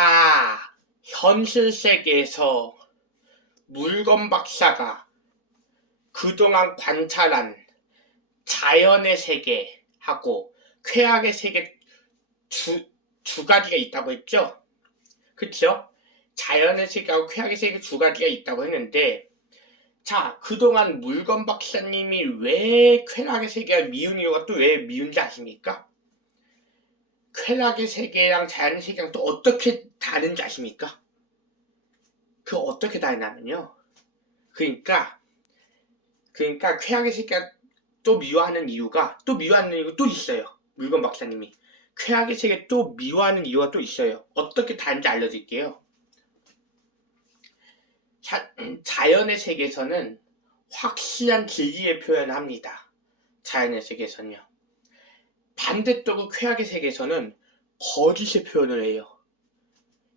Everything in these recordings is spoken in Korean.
자, 현실 세계에서 물건 박사가 그동안 관찰한 자연의 세계하고 쾌락의 세계 두 가지가 있다고 했죠? 그쵸? 자연의 세계하고 쾌락의 세계 두 가지가 있다고 했는데, 자, 그동안 물건 박사님이 왜 쾌락의 세계가 미운 이유가 또 왜 미운지 아십니까? 쾌락의 세계랑 자연의 세계랑 또 어떻게 다른지 아십니까? 그 어떻게 다르냐면요. 그러니까 쾌락의 세계가 또 미워하는 이유가 또 있어요. 물건 박사님이 쾌락의 세계 또 미워하는 이유가 또 있어요. 어떻게 다른지 알려드릴게요. 자연의 세계에서는 확실한 진리의 표현을 합니다. 자연의 세계에서는요. 반대쪽으로 쾌락의 세계에서는 거짓의 표현을 해요.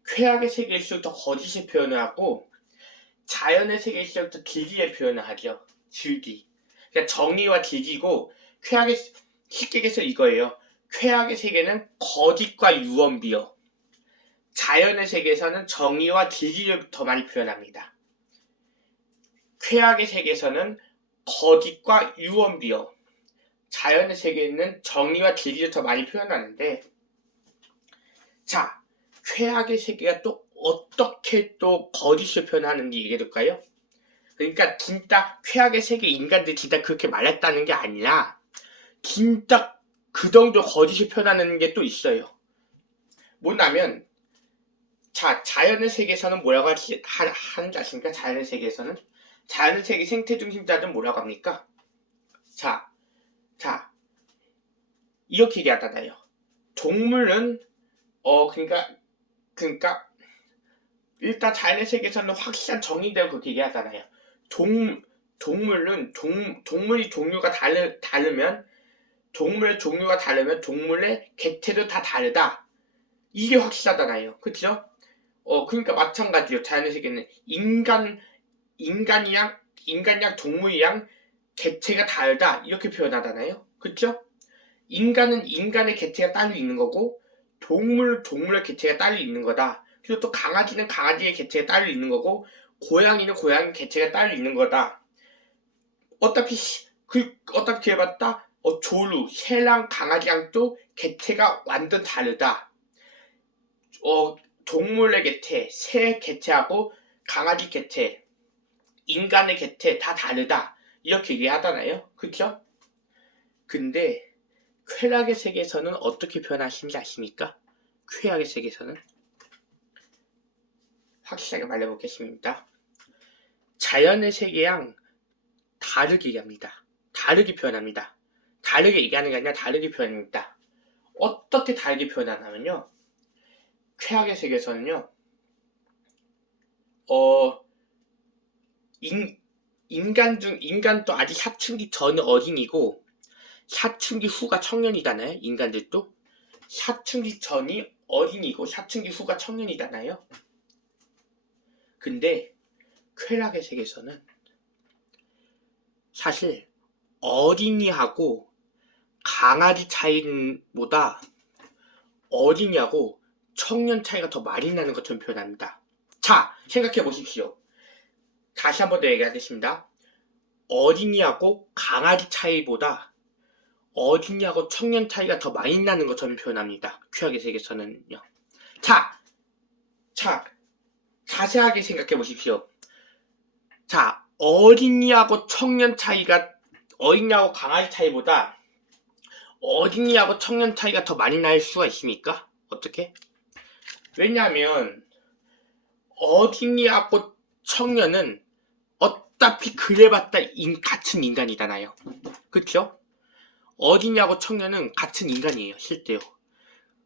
쾌락의 세계일수록 더 거짓의 표현을 하고, 자연의 세계일수록 더 진리의 표현을 하죠. 진리. 그러니까 정의와 진리고, 쉽게 얘기해서 이거예요. 쾌락의 세계는 거짓과 유언비어, 자연의 세계에서는 정의와 진리를 더 많이 표현합니다. 쾌락의 세계에서는 거짓과 유언비어, 자연의 세계에는 정의와 진리를 더 많이 표현하는데, 자, 쾌락의 세계가 또 어떻게 또 거짓을 표현하는지 얘기해줄까요? 그러니까 진짜 쾌락의 세계 인간들이 진짜 그렇게 말했다는 게 아니라 진짜 그 정도 거짓을 표현하는 게 또 있어요. 뭐냐면, 자, 자연의 세계에서는 뭐라고 하는지 아십니까? 자연의 세계에서는? 자연의 세계 생태 중심자들은 뭐라고 합니까? 자, 이렇게 얘기하잖아요. 동물은, 그러니까, 일단 자연의 세계에서는 확실한 정의대로 그렇게 얘기하잖아요. 동물이 종류가 다르면, 동물의 종류가 다르면 동물의 객체도 다 다르다. 이게 확실하잖아요. 그쵸? 그러니까 마찬가지로 자연의 세계는 인간이랑 동물이랑 객체가 다르다. 이렇게 표현하잖아요. 그쵸? 인간은 인간의 객체가 따로 있는 거고, 동물의 객체가 따로 있는 거다. 그리고 또 강아지는 강아지의 객체가 따로 있는 거고, 고양이는 고양이 객체가 따로 있는 거다. 어차피 해봤다. 조루, 새랑 강아지랑 또 객체가 완전 다르다. 동물의 객체, 새 객체하고 강아지 객체, 인간의 객체 다 다르다. 이렇게 얘기하잖아요. 그쵸? 근데 쾌락의 세계에서는 어떻게 표현하시는지 아십니까? 쾌락의 세계에서는 확실하게 말해보겠습니다. 자연의 세계랑 다르게 얘기합니다. 다르게 표현합니다. 다르게 얘기하는 게 아니라 다르게 표현합니다. 어떻게 다르게 표현하냐면요. 쾌락의 세계에서는요. 인간도 아직 사춘기 전 어린이고 사춘기 후가 청년이잖아요. 인간들도 사춘기 전이 어린이고 사춘기 후가 청년이잖아요. 근데 쾌락의 세계에서는 사실 어린이하고 강아지 차이보다 어린이하고 청년 차이가 더 많이 나는 것처럼 표현합니다. 자, 생각해 보십시오. 다시 한 번 더 얘기하겠습니다. 어린이하고 강아지 차이보다 어린이하고 청년 차이가 더 많이 나는 것처럼 표현합니다. 쾌락의 세계에서는요. 자, 자세하게 생각해 보십시오. 자, 어린이하고 강아지 차이보다 어린이하고 청년 차이가 더 많이 날 수가 있습니까? 어떻게? 왜냐하면 어린이하고 청년은 어차피 그래봤자 같은 인간이잖아요. 그쵸? 어린이하고 청년은 같은 인간이에요. 실제로.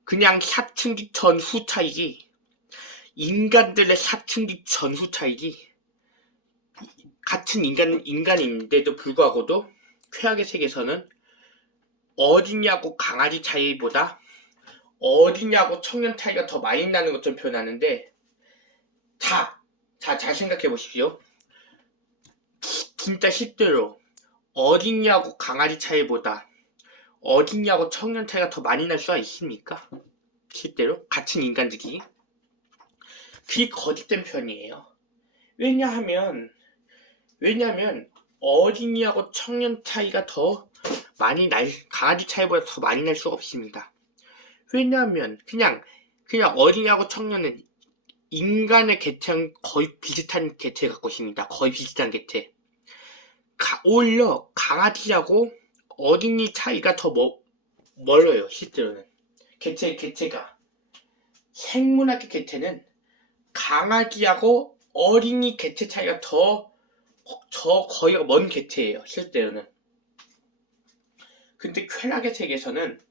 그냥 사춘기 전후 차이지, 인간들의 사춘기 전후 차이지, 같은 인간인데도 불구하고도 쾌락의 세계에서는 어린이하고 강아지 차이보다 어린이하고 청년 차이가 더 많이 나는 것처럼 표현하는데, 잘 생각해 보십시오. 진짜 실제로 어린이하고 강아지 차이보다 어린이하고 청년 차이가 더 많이 날 수가 있습니까? 실제로 같은 인간들이. 그게 거짓된 표현이에요. 왜냐하면 어린이하고 청년 차이가 더 많이 강아지 차이보다 더 많이 날 수가 없습니다. 왜냐하면 그냥 어린이하고 청년은 인간의 개체랑 거의 비슷한 개체를 갖고 있습니다. 거의 비슷한 개체. 오히려 강아지하고 어린이 차이가 더 멀어요. 실제로는 개체가 생물학의 개체는 강아지하고 어린이 개체 차이가 더 거의 먼 개체예요. 실제로는. 근데 쾌락의 세계에서는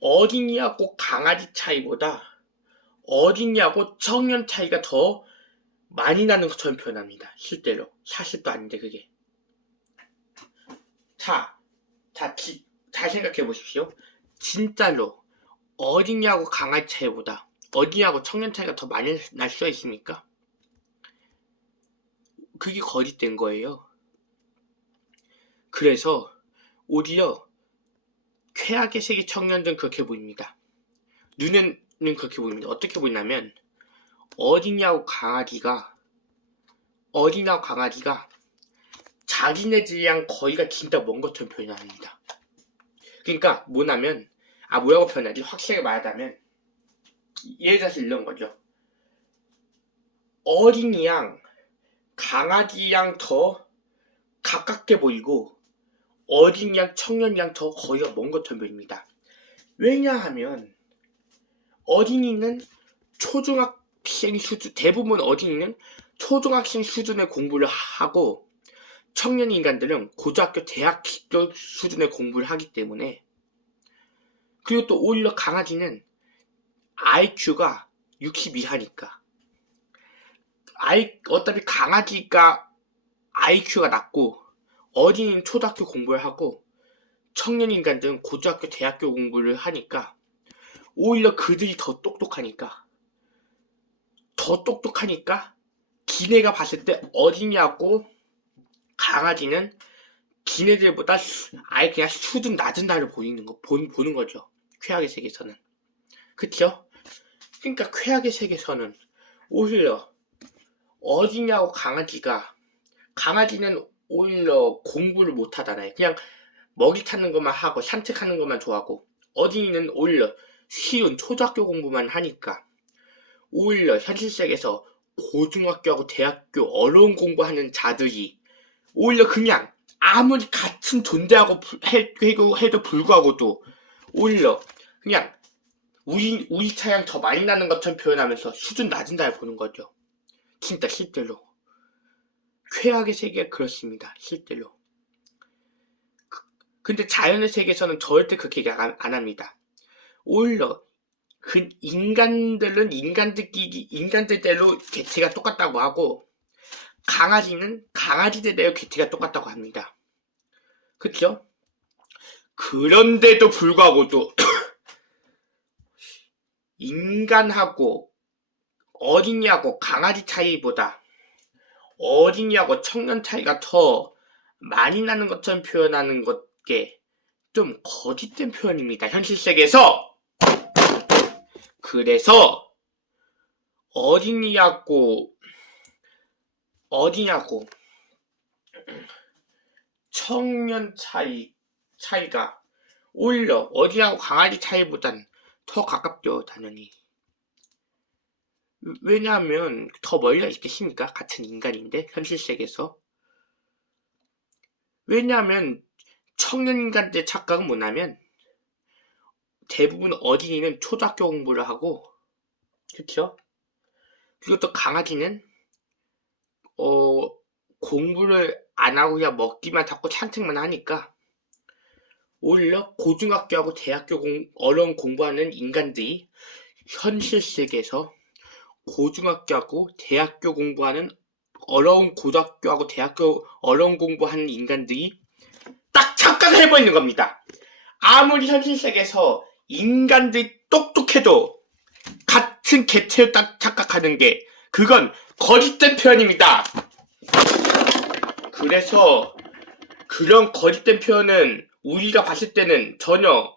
어린이하고 강아지 차이보다 어린이하고 청년 차이가 더 많이 나는 것처럼 표현합니다. 실제로. 사실도 아닌데 그게. 잘 생각해 보십시오. 진짜로 어린이하고 강아지 차이보다 어린이하고 청년 차이가 더 많이 날 수가 있습니까? 그게 거짓된 거예요. 그래서 오히려 쾌악의 세계 청년들은 그렇게 보입니다. 눈에는 그렇게 보입니다. 어떻게 보이냐면 어린이하고 강아지가 자기네들이랑 거리가 진짜 먼 것처럼 표현합니다. 그러니까 뭐라고 표현하지? 확실하게 말하자면 예를 들어서 이런 거죠. 어린이랑 강아지랑 더 가깝게 보이고 어린이랑 청년이랑 더 거리가 먼 것처럼 보입니다. 왜냐하면 어린이는 대부분 어린이는 초등학생 수준의 공부를 하고 청년 인간들은 고등학교, 대학교 수준의 공부를 하기 때문에, 그리고 또 오히려 강아지는 IQ가 60 이하니까 어차피 강아지가 IQ가 낮고 어린이는 초등학교 공부를 하고 청년 인간들은 고등학교, 대학교 공부를 하니까 오히려 그들이 더 똑똑하니까 기내가 봤을 때 어린이하고 강아지는 기내들보다 아예 그냥 수준 낮은 나를 보는 거죠. 쾌악의 세계에서는. 그쵸? 그러니까 쾌악의 세계에서는 오히려 어린이하고 강아지는 오히려 공부를 못 하잖아요. 그냥 먹이 타는 것만 하고 산책하는 것만 좋아하고 어린이는 오히려 쉬운 초등학교 공부만 하니까 오히려 현실 세계에서 고등학교하고 대학교 어려운 공부하는 자들이 오히려 그냥 아무리 같은 존재하고 해도 불구하고도 오히려 그냥 우리 차량 더 많이 나는 것처럼 표현하면서 수준 낮은 날 보는 거죠. 진짜 실제로. 쾌악의 세계가 그렇습니다. 실제로. 근데 자연의 세계에서는 절대 그렇게 얘기 안 합니다. 오히려 인간들은 인간들대로 개체가 똑같다고 하고 강아지는 강아지들대로 개체가 똑같다고 합니다. 그쵸? 그런데도 불구하고도 인간하고 어린이하고 강아지 차이보다 어린이하고 청년 차이가 더 많이 나는 것처럼 표현하는 게 좀 거짓된 표현입니다. 현실 세계에서. 그래서 어린이하고 청년 차이가 오히려 어린이하고 강아지 차이보단 더 가깝죠. 당연히. 왜냐하면 더 멀리 있겠습니까? 같은 인간인데 현실 세계에서. 왜냐하면 청년 인간들의 착각은 뭐냐면 대부분 어린이는 초등학교 공부를 하고 그쵸? 그리고 또 강아지는 공부를 안 하고 그냥 먹기만 하고 산책만 하니까 오히려 고등학교하고 대학교 어려운 공부하는 인간들이 현실 세계에서 고등학교하고 대학교 공부하는 고등학교하고 대학교 어려운 공부하는 인간들이 딱 착각을 해버리는 겁니다. 아무리 현실 세계에서 인간들이 똑똑해도 같은 개체를 딱 착각하는 게 그건 거짓된 표현입니다. 그래서 그런 거짓된 표현은 우리가 봤을 때는 전혀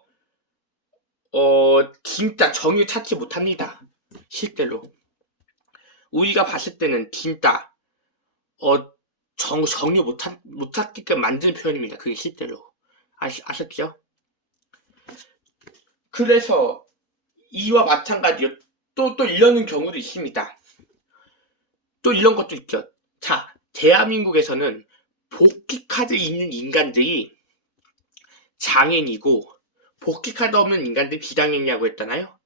진짜 정의를 찾지 못합니다. 실제로. 우리가 봤을 때는 진짜 정리 못하게끔 만드는 표현입니다. 그게 실제로. 아셨죠? 그래서 이와 마찬가지로 또 이러는 경우도 있습니다. 또 이런 것도 있죠. 자, 대한민국에서는 복귀카드 있는 인간들이 장애인이고 복귀카드 없는 인간들이 비장애인이라고 했잖아요.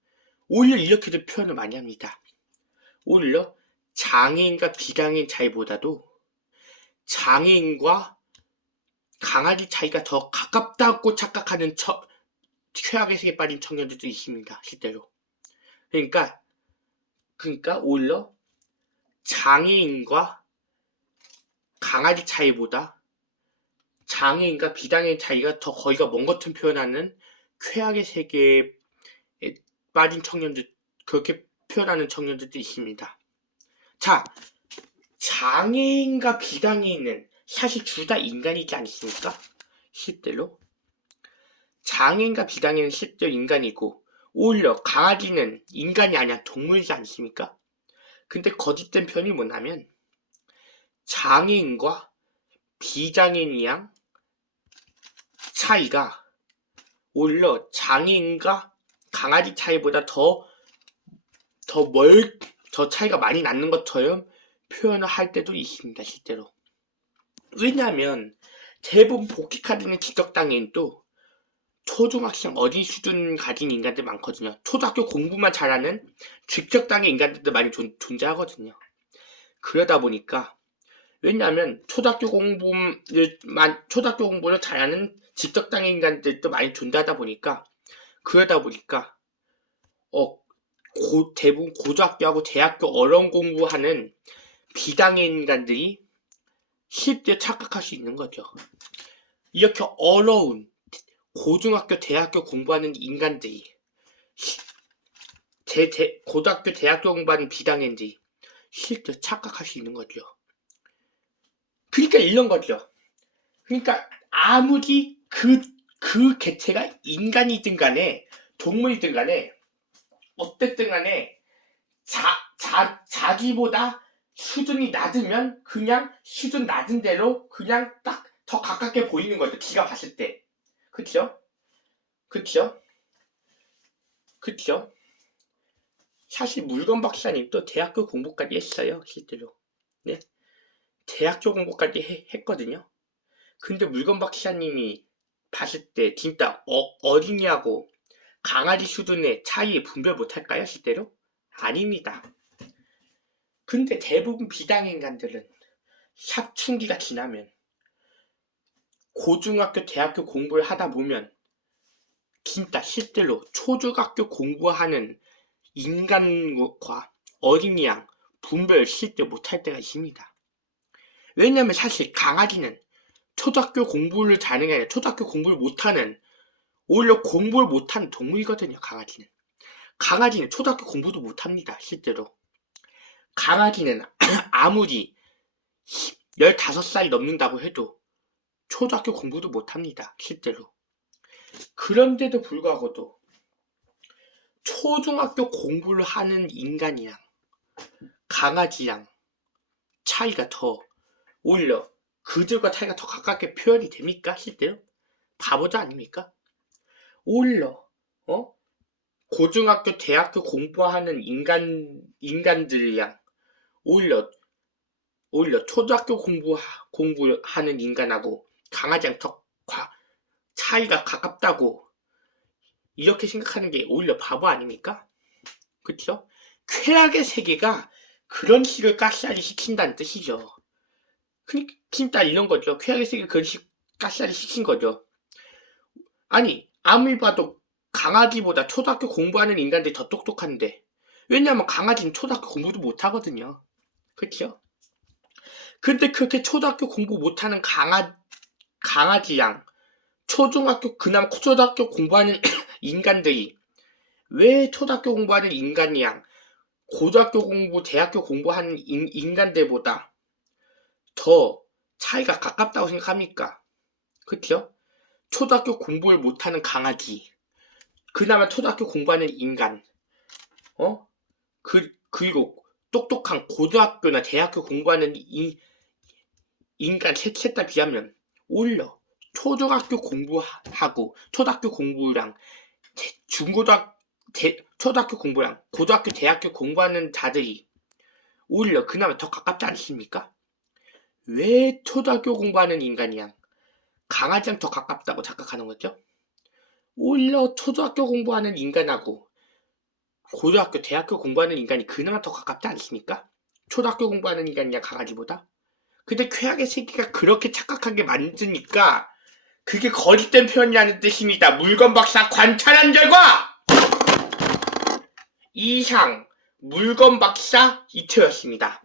오히려 이렇게도 표현을 많이 합니다. 오히려 장애인과 비장애인 차이보다도 장애인과 강아지 차이가 더 가깝다고 착각하는 최악의 세계에 빠진 청년들도 있습니다. 실제로. 그러니까 오히려 장애인과 강아지 차이보다 장애인과 비장애인 차이가 더 거리가 먼 것처럼 표현하는 최악의 세계에 빠진 청년들, 그렇게 표현하는 청년들도 있습니다. 자, 장애인과 비장애인은 사실 둘 다 인간이지 않습니까? 실제로. 장애인과 비장애인은 실제로 인간이고 오히려 강아지는 인간이 아니라 동물이지 않습니까? 근데 거짓된 표현이 뭐냐면 장애인과 비장애인이랑 차이가 오히려 장애인과 강아지 차이보다 더 차이가 많이 나는 것처럼 표현을 할 때도 있습니다. 실제로. 왜냐하면 대부분 복귀카드는 지적장애인도 초중학생 어린 수준 가진 인간들 많거든요. 초등학교 공부만 잘하는 직접장애 인간들도 많이 존재하거든요. 그러다 보니까 왜냐하면 초등학교 공부를 잘하는 직접장애 인간들도 많이 존재하다 보니까 대부분 고등학교하고 대학교 어려운 공부하는 비장애 인간들이 쉽게 착각할 수 있는 거죠. 이렇게 어려운 고등학교, 대학교 공부하는 인간들이 고등학교, 대학교 공부하는 비장애인들이 실제 착각할 수 있는 거죠. 그러니까 이런 거죠. 그러니까 아무리 그 개체가 인간이든 간에 동물이든 간에 어쨌든 간에 자기보다 수준이 낮으면 그냥 수준 낮은 대로 그냥 딱 더 가깝게 보이는 거죠. 지가 봤을 때. 그쵸? 사실 물건 박사님도 대학교 공부까지 했어요. 실제로. 네? 대학교 공부까지 했거든요. 근데 물건 박사님이 봤을 때 진짜 어린이하고 강아지 수준의 차이 분별 못할까요? 실제로? 아닙니다. 근데 대부분 비장애 인간들은 사춘기가 지나면 고중학교, 대학교 공부를 하다 보면 진짜 실제로 초중학교 공부하는 인간과 어린이랑 분별 실제 못할 때가 있습니다. 왜냐면 사실 강아지는 초등학교 공부를 잘하는 게 아니라 초등학교 공부를 못하는 오히려 공부를 못하는 동물이거든요. 강아지는 초등학교 공부도 못합니다. 실제로. 강아지는 아무리 15살이 넘는다고 해도 초등학교 공부도 못합니다. 실제로. 그런데도 불구하고도 초중학교 공부를 하는 인간이랑 강아지랑 차이가 더 오히려 그들과 차이가 더 가깝게 표현이 됩니까? 실제로? 바보자 아닙니까? 오히려 고중학교, 대학교 공부하는 인간들이랑 오히려 초등학교 공부하는 인간하고 강아지랑 더 차이가 가깝다고 이렇게 생각하는 게 오히려 바보 아닙니까? 그쵸? 쾌락의 세계가 그런 식을 가시아리 시킨다는 뜻이죠. 그러니까 진짜 이런 거죠. 쾌락의 세계가 그런 식 가시아리 시킨 거죠. 아니 아무리 봐도 강아지보다 초등학교 공부하는 인간들이 더 똑똑한데 왜냐면 강아지는 초등학교 공부도 못하거든요. 그쵸? 근데 그렇게 초등학교 공부 못하는 강아지랑 그나마 초등학교 공부하는 인간들이 왜 초등학교 공부하는 인간이랑 고등학교 공부, 대학교 공부하는 인간들보다 더 차이가 가깝다고 생각합니까? 그쵸? 초등학교 공부를 못하는 강아지, 그나마 초등학교 공부하는 인간, 그리고 똑똑한 고등학교나 대학교 공부하는 인간 셋다 비하면 오히려 초등학교 공부하고 초등학교 공부랑 초등학교 공부랑 고등학교 대학교 공부하는 자들이 오히려 그나마 더 가깝지 않습니까? 왜 초등학교 공부하는 인간이랑 강아지랑 더 가깝다고 착각하는 거죠? 오히려 초등학교 공부하는 인간하고 고등학교, 대학교 공부하는 인간이 그나마 더 가깝지 않습니까? 초등학교 공부하는 인간이랑 강아지보다? 근데 쾌악의 세계가 그렇게 착각하게 만드니까 그게 거짓된 표현이라는 뜻입니다. 물건 박사 관찰한 결과! 이상 물건 박사 이태였습니다.